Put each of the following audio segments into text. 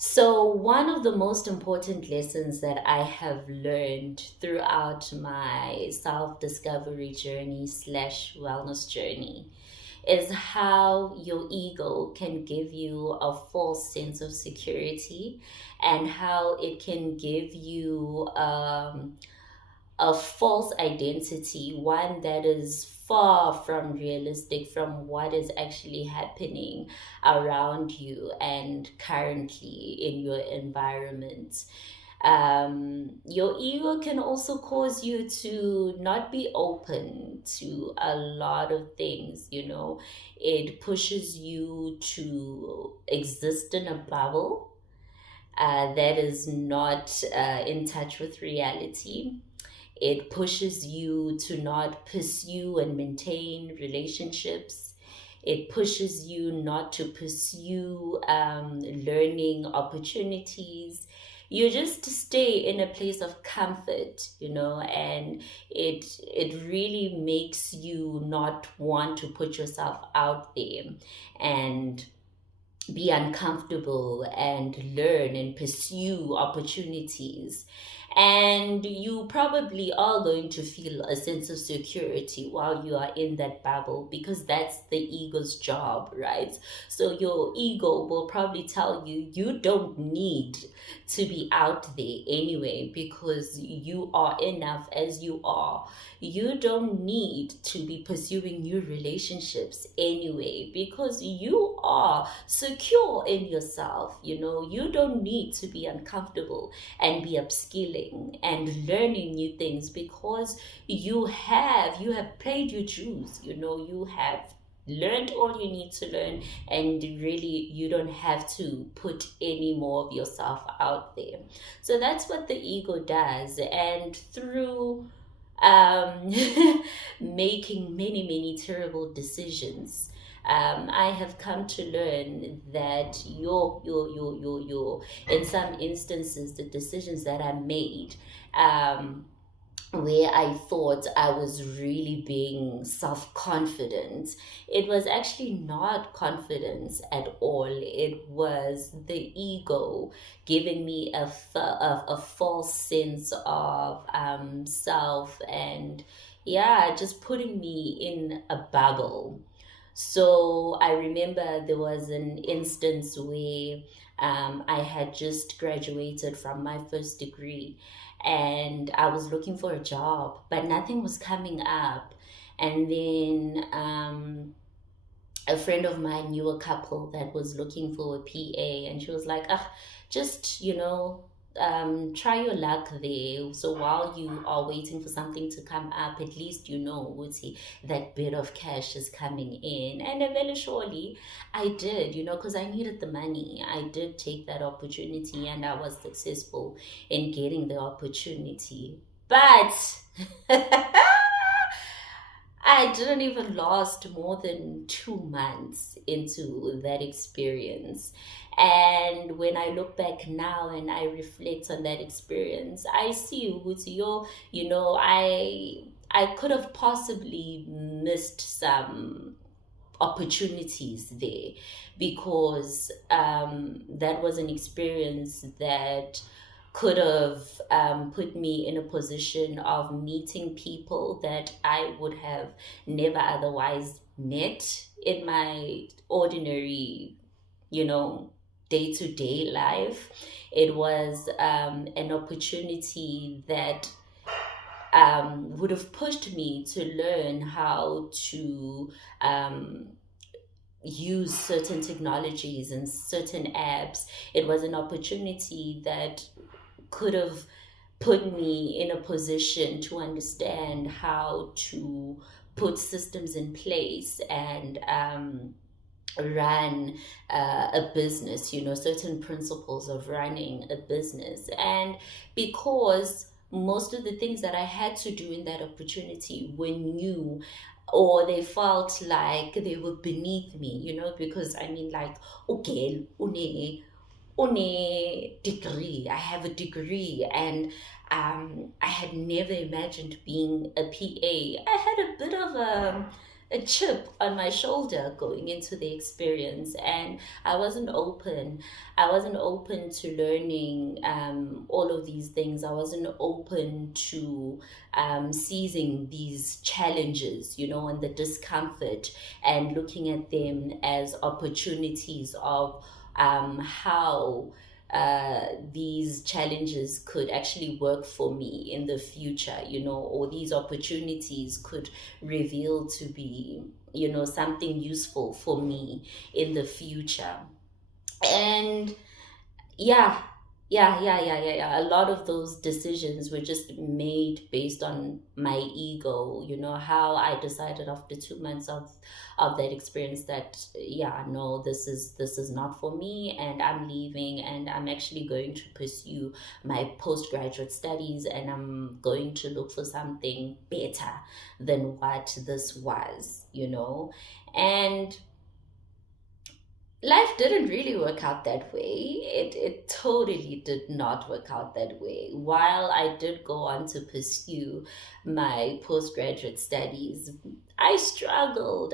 So, one of the most important lessons that I have learned throughout my self discovery journey slash wellness journey is how your ego can give you a false sense of security and how it can give you a false identity, one that is far from realistic from what is actually happening around you and currently in your environment. Your ego can also cause you to not be open to a lot of things, you know. It pushes you to exist in a bubble that is not in touch with reality. It pushes you to not pursue and maintain relationships. It pushes you not to pursue learning opportunities. You just stay in a place of comfort, you know, and it really makes you not want to put yourself out there and be uncomfortable and learn and pursue opportunities. And you probably are going to feel a sense of security while you are in that bubble because that's the ego's job, right? So your ego will probably tell you you don't need to be out there anyway because you are enough as you are. You don't need to be pursuing new relationships anyway because you are secure in yourself. You know, you don't need to be uncomfortable and be upskilling and learning new things because you have paid your dues. You know, you have learned all you need to learn, and really you don't have to put any more of yourself out there. So that's what the ego does, and through um, making many terrible decisions. I have come to learn that in some instances, the decisions that I made, where I thought I was really being self confident, it was actually not confidence at all. It was the ego giving me a false sense of self, and yeah, just putting me in a bubble. So I remember there was an instance where I had just graduated from my first degree and I was looking for a job, but nothing was coming up. And then a friend of mine knew a couple that was looking for a PA, and she was like, ah, just, try your luck there. So while you are waiting for something to come up, at least you know, Uti, that bit of cash is coming in. And very surely I did, you know, because I needed the money. I did take that opportunity and I was successful in getting the opportunity. But I didn't even last more than 2 months into that experience. And when I look back now and I reflect on that experience, I see Wutio, I could have possibly missed some opportunities there because that was an experience that could have put me in a position of meeting people that I would have never otherwise met in my ordinary, you know, day to day life. It was an opportunity that would have pushed me to learn how to use certain technologies and certain apps. It was an opportunity that could have put me in a position to understand how to put systems in place and run a business, you know, certain principles of running a business. And because most of the things that I had to do in that opportunity were new, or they felt like they were beneath me, you know, because I mean, like, okay, une degree. I have a degree, and I had never imagined being a PA. I had a bit of a chip on my shoulder going into the experience, and I wasn't open to learning all of these things. I wasn't open to seizing these challenges, and the discomfort, and looking at them as opportunities of how these challenges could actually work for me in the future, or these opportunities could reveal to be, something useful for me in the future. And yeah, yeah. A lot of those decisions were just made based on my ego. How I decided after 2 months of that experience that, yeah, no, this is not for me, and I'm leaving, and I'm actually going to pursue my postgraduate studies, and I'm going to look for something better than what this was. And life didn't really work out that way. It totally did not work out that way. While I did go on to pursue my postgraduate studies, I struggled.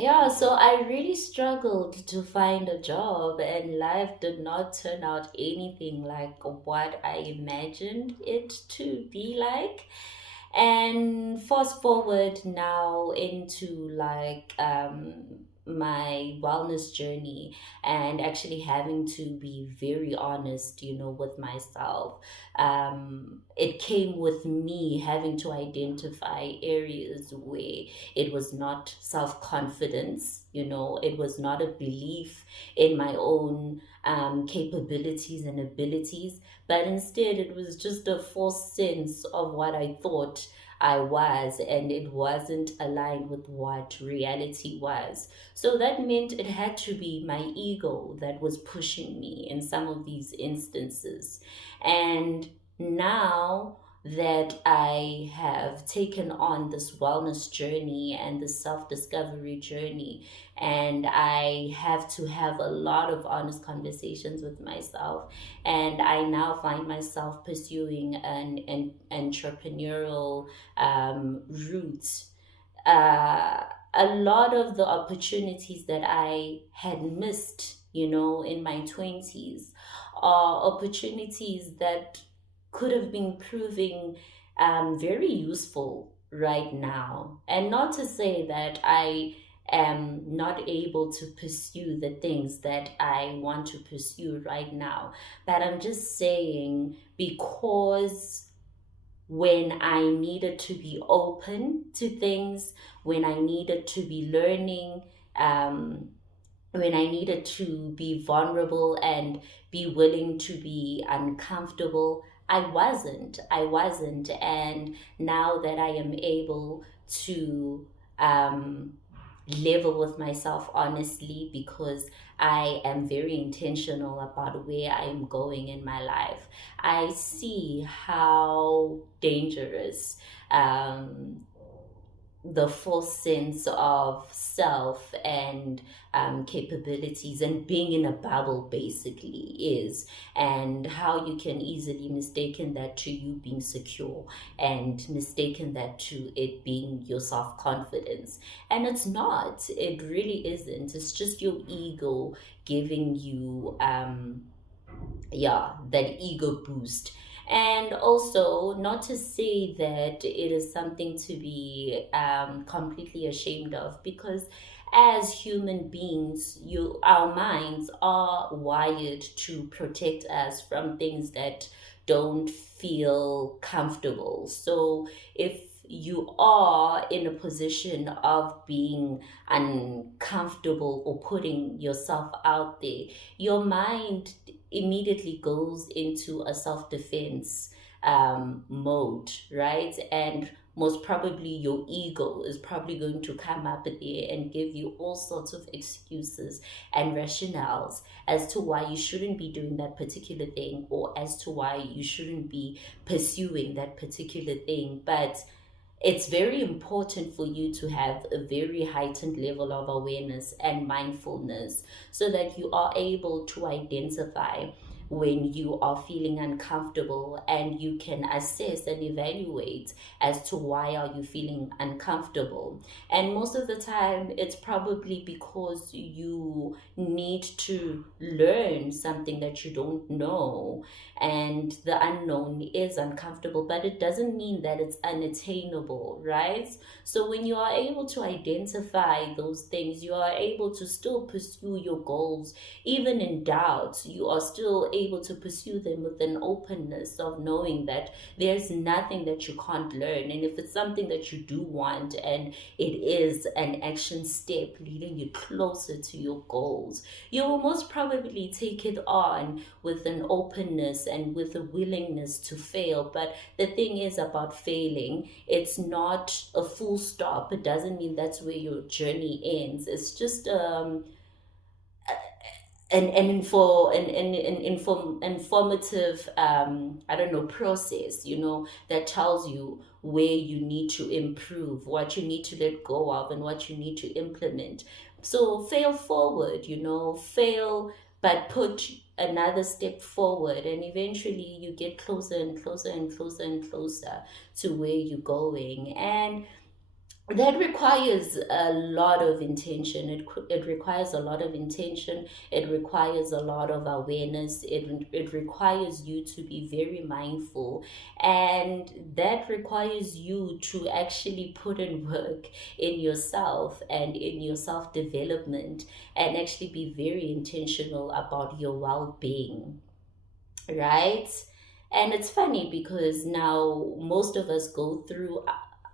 Yeah, so I really struggled to find a job, and life did not turn out anything like what I imagined it to be like. And fast forward now into like my wellness journey, and actually having to be very honest, with myself. It came with me having to identify areas where it was not self-confidence, it was not a belief in my own capabilities and abilities, but instead it was just a false sense of what I thought I was, and it wasn't aligned with what reality was. So that meant it had to be my ego that was pushing me in some of these instances. And now that I have taken on this wellness journey and this self discovery journey, and I have to have a lot of honest conversations with myself, and I now find myself pursuing an entrepreneurial route. A lot of the opportunities that I had missed, in my 20s, are opportunities that could have been proving very useful right now. And not to say that I am not able to pursue the things that I want to pursue right now, but I'm just saying, because when I needed to be open to things, when I needed to be learning, um, when I needed to be vulnerable and be willing to be uncomfortable, I wasn't. I wasn't. And now that I am able to level with myself honestly, because I am very intentional about where I am going in my life, I see how dangerous the false sense of self and capabilities and being in a bubble basically is, and how you can easily mistaken that to you being secure, and mistaken that to it being your self-confidence. And it's not, it really isn't. It's just your ego giving you yeah, that ego boost. And also, not to say that it is something to be completely ashamed of, because as human beings, our minds are wired to protect us from things that don't feel comfortable. So if you are in a position of being uncomfortable or putting yourself out there, your mind immediately goes into a self defense mode, right? And most probably your ego is probably going to come up there and give you all sorts of excuses and rationales as to why you shouldn't be doing that particular thing, or as to why you shouldn't be pursuing that particular thing. But it's very important for you to have a very heightened level of awareness and mindfulness, so that you are able to identify when you are feeling uncomfortable, and you can assess and evaluate as to why are you feeling uncomfortable. And most of the time it's probably because you need to learn something that you don't know, and the unknown is uncomfortable, but it doesn't mean that it's unattainable, right? So when you are able to identify those things, you are able to still pursue your goals. Even in doubt, you are still able to pursue them with an openness of knowing that there's nothing that you can't learn. And if it's something that you do want, and it is an action step leading you closer to your goals, you will most probably take it on with an openness and with a willingness to fail. But the thing is about failing, it's not a full stop. It doesn't mean that's where your journey ends. It's just an informative, I don't know, process, that tells you where you need to improve, what you need to let go of, and what you need to implement. So fail forward, fail, but put another step forward, and eventually you get closer and closer and closer and closer to where you're going. And that requires a lot of intention. It requires a lot of intention. It requires a lot of awareness. It requires you to be very mindful, and that requires you to actually put in work in yourself and in your self development, and actually be very intentional about your well-being, right? And it's funny because now most of us go through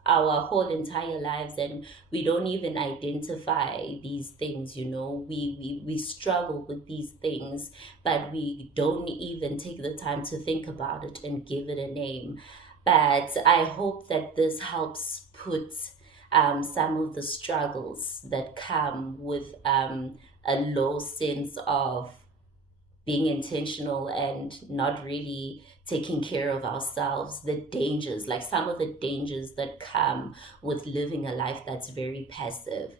our whole entire lives, and we don't even identify these things. We struggle with these things, but we don't even take the time to think about it and give it a name. But I hope that this helps put some of the struggles that come with a low sense of being intentional and not really taking care of ourselves, the dangers, like some of the dangers that come with living a life that's very passive.